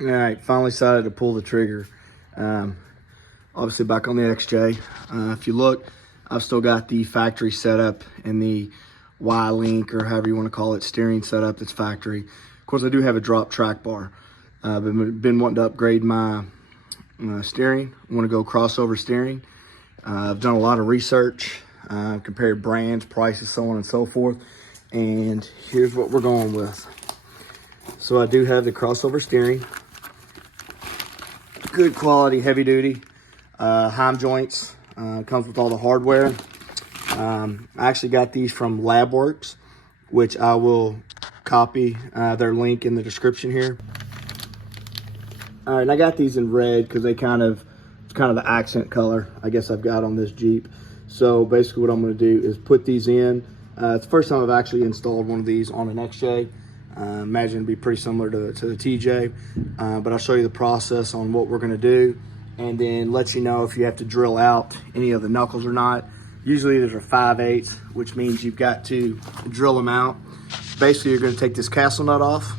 All right, finally decided to pull the trigger. Obviously back on the XJ. If you look, I've still got the factory setup and the Y-Link, or however you want to call it, steering setup that's factory. Of course, I do have a drop track bar. I've been wanting to upgrade my steering. I want to go crossover steering. I've done a lot of research, compared brands, prices, so on and so forth. And here's what we're going with. So I do have the crossover steering. Good quality, heavy duty, Heim joints, comes with all the hardware. I actually got these from Labworks, which I will copy their link in the description here. All right, and I got these in red because it's kind of the accent color I guess I've got on this Jeep. So basically what I'm gonna do is put these in. It's the first time I've actually installed one of these on an XJ. Imagine it'd be pretty similar to the TJ, but I'll show you the process on what we're gonna do and then let you know if you have to drill out any of the knuckles or not. Usually these are 5/8, which means you've got to drill them out. Basically, you're gonna take this castle nut off.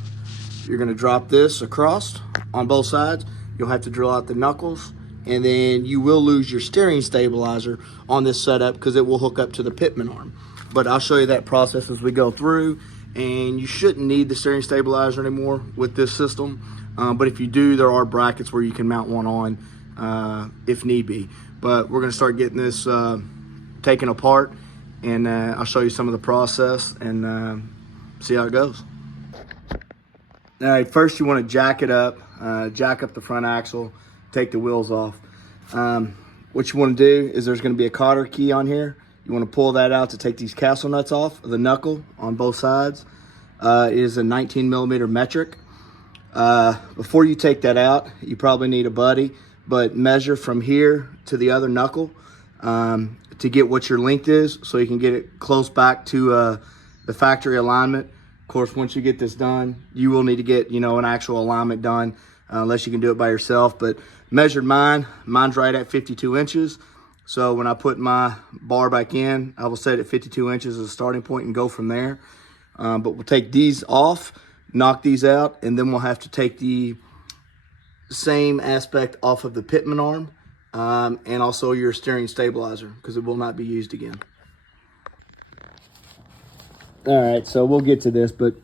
You're gonna drop this across on both sides. You'll have to drill out the knuckles, and then you will lose your steering stabilizer on this setup because it will hook up to the pitman arm. But I'll show you that process as we go through. And you shouldn't need the steering stabilizer anymore with this system. But if you do, there are brackets where you can mount one on if need be. But we're gonna start getting this taken apart, and I'll show you some of the process and see how it goes. All right, first you wanna jack it up, jack up the front axle, take the wheels off. What you wanna do is there's gonna be a cotter key on here. You want to pull that out to take these castle nuts off of the knuckle on both sides. It is a 19mm metric. Before you take that out, you probably need a buddy, but measure from here to the other knuckle to get what your length is so you can get it close back to the factory alignment. Of course, once you get this done, you will need to get an actual alignment done unless you can do it by yourself. But measured mine's right at 52 inches. So when I put my bar back in, I will set it at 52 inches as a starting point and go from there. But we'll take these off, knock these out, and then we'll have to take the same aspect off of the pitman arm and also your steering stabilizer because it will not be used again. All right, so we'll get to this, but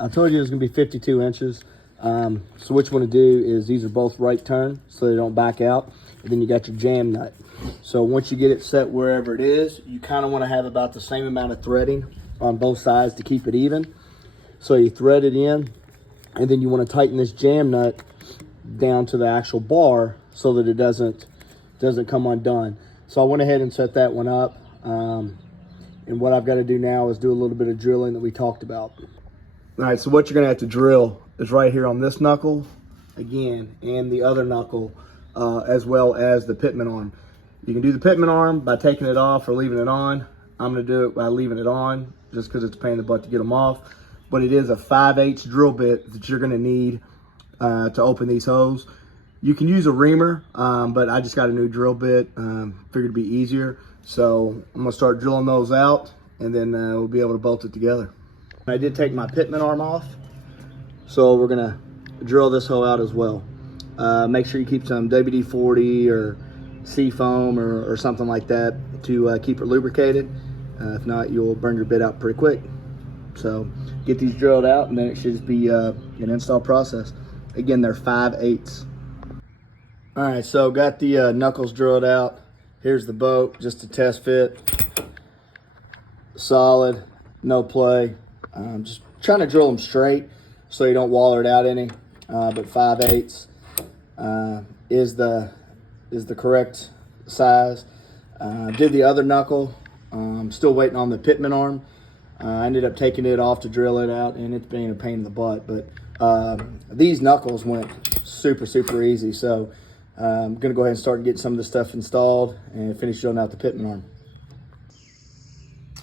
I told you it's gonna be 52 inches. So what you wanna do is these are both right turn so they don't back out. And then you got your jam nut. So once you get it set wherever it is, you kind of want to have about the same amount of threading on both sides to keep it even. So you thread it in, and then you want to tighten this jam nut down to the actual bar so that it doesn't come undone. So I went ahead and set that one up. And what I've got to do now is do a little bit of drilling that we talked about. All right, so what you're going to have to drill is right here on this knuckle, again, and the other knuckle, as well as the pitman arm. You can do the pitman arm by taking it off or leaving it on. I'm gonna do it by leaving it on just because it's a pain in the butt to get them off. But it is a 5/8 drill bit that you're gonna need to open these holes. You can use a reamer, but I just got a new drill bit, figured it'd be easier. So I'm gonna start drilling those out and then we'll be able to bolt it together. I did take my pitman arm off, so we're gonna drill this hole out as well. Make sure you keep some WD-40 or Seafoam or something like that to keep it lubricated. If not, you'll burn your bit out pretty quick. So get these drilled out and then it should just be an install process. Again, they're 5/8. All right, so got the knuckles drilled out. Here's the boat, just a test fit. Solid, no play. Just trying to drill them straight so you don't waller it out any, but 5/8 is the correct size. Did the other knuckle. Still waiting on the pitman arm. I ended up taking it off to drill it out, and it's been a pain in the butt. But these knuckles went super easy. So I'm gonna go ahead and start getting some of this stuff installed and finish drilling out the pitman arm.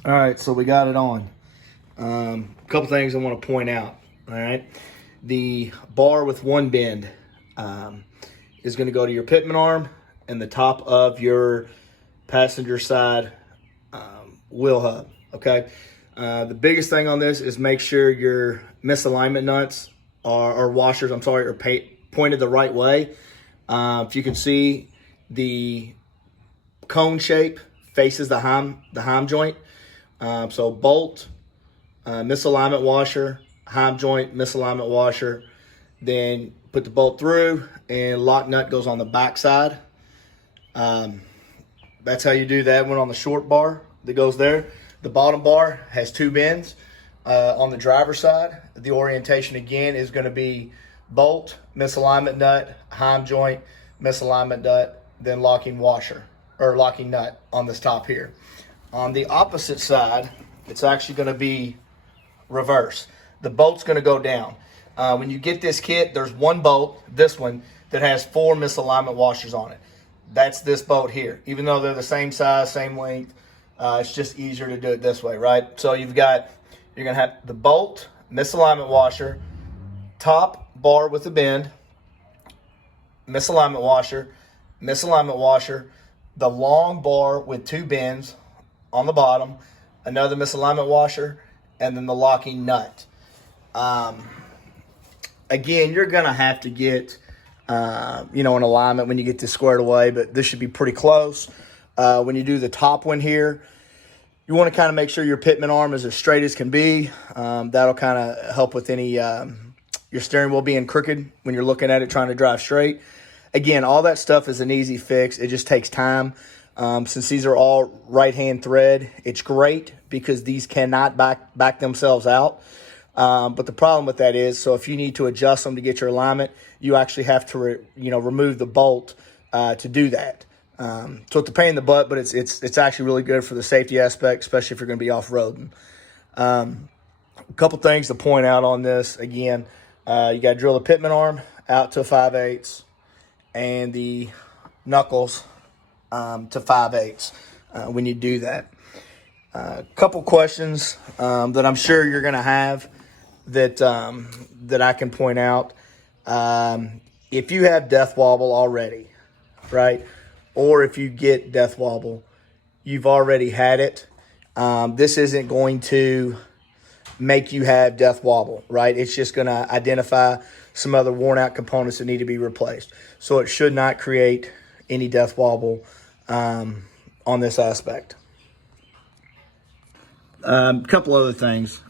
All right, so we got it on. A couple things I want to point out. All right, the bar with one bend is going to go to your pitman arm and the top of your passenger side wheel hub. Okay, the biggest thing on this is make sure your misalignment nuts or washers, or pointed the right way. If you can see, the cone shape faces the heim joint. So bolt, misalignment washer, heim joint, misalignment washer. Then put the bolt through, and lock nut goes on the back side. That's how you do that one on the short bar that goes there. The bottom bar has 2 bends. On the driver's side, the orientation again is going to be bolt, misalignment nut, heim joint, misalignment nut, then locking washer or locking nut on this top here. On the opposite side, it's actually going to be reverse. The bolt's going to go down. When you get this kit, there's one bolt, this one, that has 4 misalignment washers on it. That's this bolt here. Even though they're the same size, same length, it's just easier to do it this way, right? So you're going to have the bolt, misalignment washer, top bar with a bend, misalignment washer, the long bar with 2 bends on the bottom, another misalignment washer, and then the locking nut. Again, you're going to have to get, an alignment when you get this squared away, but this should be pretty close. When you do the top one here, you want to kind of make sure your pitman arm is as straight as can be. That'll kind of help with any your steering wheel being crooked when you're looking at it trying to drive straight. Again, all that stuff is an easy fix. It just takes time. Since these are all right-hand thread, it's great because these cannot back themselves out. But the problem with that is, so if you need to adjust them to get your alignment, you actually have to remove the bolt to do that. So it's a pain in the butt, but it's actually really good for the safety aspect, especially if you're going to be off-roading. A couple things to point out on this. Again, you got to drill the pitman arm out to 5/8 and the knuckles to 5/8 when you do that. A couple questions that I'm sure you're going to have that I can point out. If you have death wobble already, right? Or if you get death wobble, you've already had it. This isn't going to make you have death wobble, right? It's just going to identify some other worn out components that need to be replaced. So it should not create any death wobble on this aspect. A couple other things.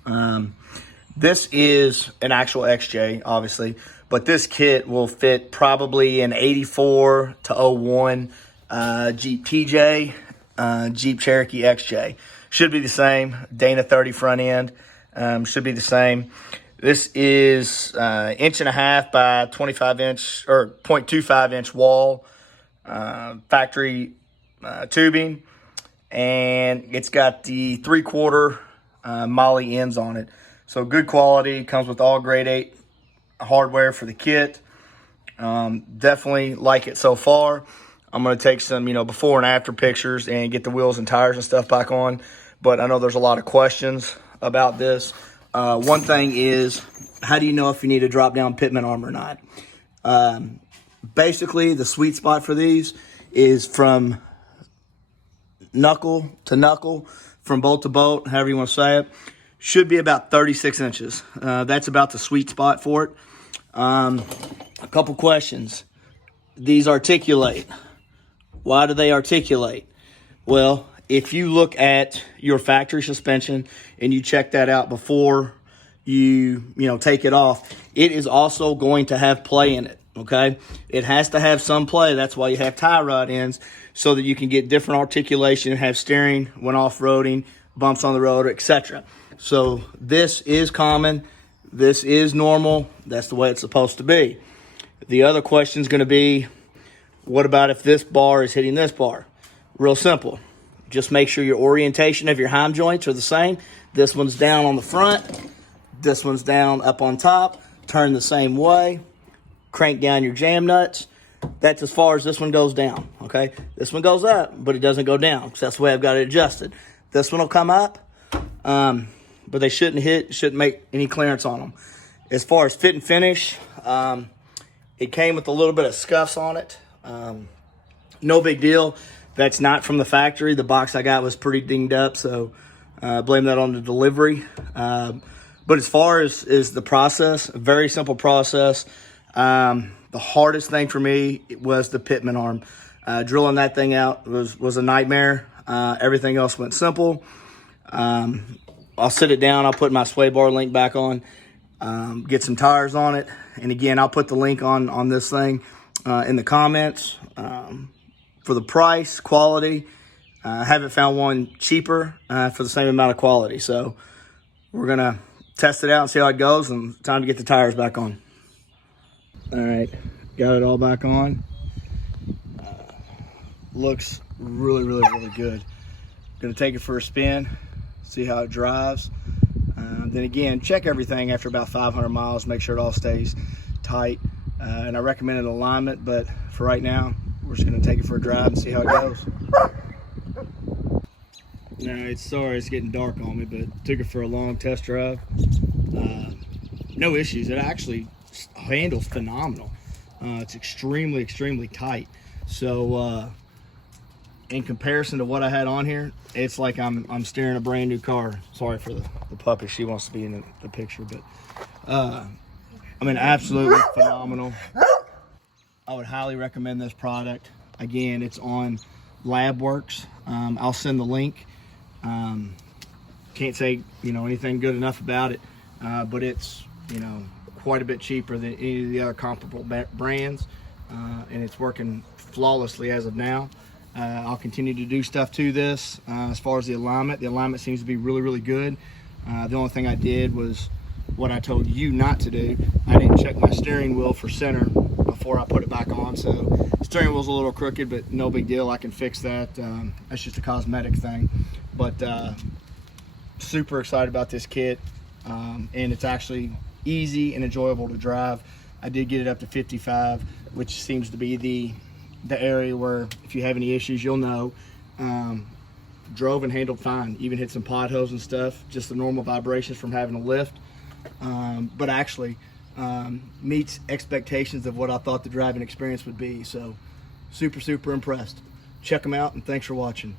This is an actual XJ, obviously, but this kit will fit probably an 84 to 01 Jeep TJ, Jeep Cherokee XJ. Should be the same. Dana 30 front end, should be the same. This is 1.5 inch by 25 inch or 0.25 inch wall, factory tubing, and it's got the 3/4 Molly ends on it. So good quality, comes with all grade 8 hardware for the kit. Definitely like it so far. I'm going to take some, before and after pictures and get the wheels and tires and stuff back on. But I know there's a lot of questions about this. One thing is, how do you know if you need a drop-down pitman arm or not? Basically, the sweet spot for these is from knuckle to knuckle, from bolt to bolt, however you want to say it. Should be about 36 inches. That's about the sweet spot for it. A couple questions. These articulate. Why do they articulate? Well, if you look at your factory suspension and you check that out before you take it off, it is also going to have play in it, okay? It has to have some play. That's why you have tie rod ends, so that you can get different articulation and have steering when off-roading, bumps on the road, etc. So this is common. This is normal. That's the way it's supposed to be. The other question is going to be, what about if this bar is hitting this bar? Real simple. Just make sure your orientation of your heim joints are the same. This one's down on the front. This one's down up on top. Turn the same way. Crank down your jam nuts. That's as far as this one goes down, okay? This one goes up, but it doesn't go down, because that's the way I've got it adjusted. This one will come up, but they shouldn't make any clearance on them. As far as fit and finish, it came with a little bit of scuffs on it. No big deal. That's not from the factory. The box I got was pretty dinged up, so blame that on the delivery. But as far as the process, a very simple process. The hardest thing for me was the pitman arm. Drilling that thing out was a nightmare. Everything else went simple. I'll sit it down. I'll put my sway bar link back on, get some tires on it. And again, I'll put the link on this thing in the comments. For the price, quality, I haven't found one cheaper for the same amount of quality. So we're going to test it out and see how it goes, and time to get the tires back on. All right, got it all back on. Looks really, really, really good. Gonna take it for a spin, see how it drives. Then again, check everything after about 500 miles, make sure it all stays tight. And I recommend an alignment, but for right now, we're just gonna take it for a drive and see how it goes. All right, sorry it's getting dark on me, but took it for a long test drive. No issues. It actually handles phenomenal. It's extremely, extremely tight. So in comparison to what I had on here, it's like I'm steering a brand new car. Sorry for the puppy. She wants to be in the picture, but I mean, absolutely phenomenal. I would highly recommend this product. Again, it's on Labworks. I'll send the link. Can't say anything good enough about it, but it's quite a bit cheaper than any of the other comparable brands, and it's working flawlessly as of now. I'll continue to do stuff to this. As far as the alignment seems to be really, really good. The only thing I did was what I told you not to do. I didn't check my steering wheel for center before I put it back on, so the steering wheel's a little crooked, but no big deal. I can fix that. That's just a cosmetic thing. But super excited about this kit, and it's actually easy and enjoyable to drive. I did get it up to 55, which seems to be the area where if you have any issues, you'll know. Drove and handled fine, even hit some potholes and stuff, just the normal vibrations from having a lift, but actually meets expectations of what I thought the driving experience would be. So super, super impressed. Check them out, and thanks for watching.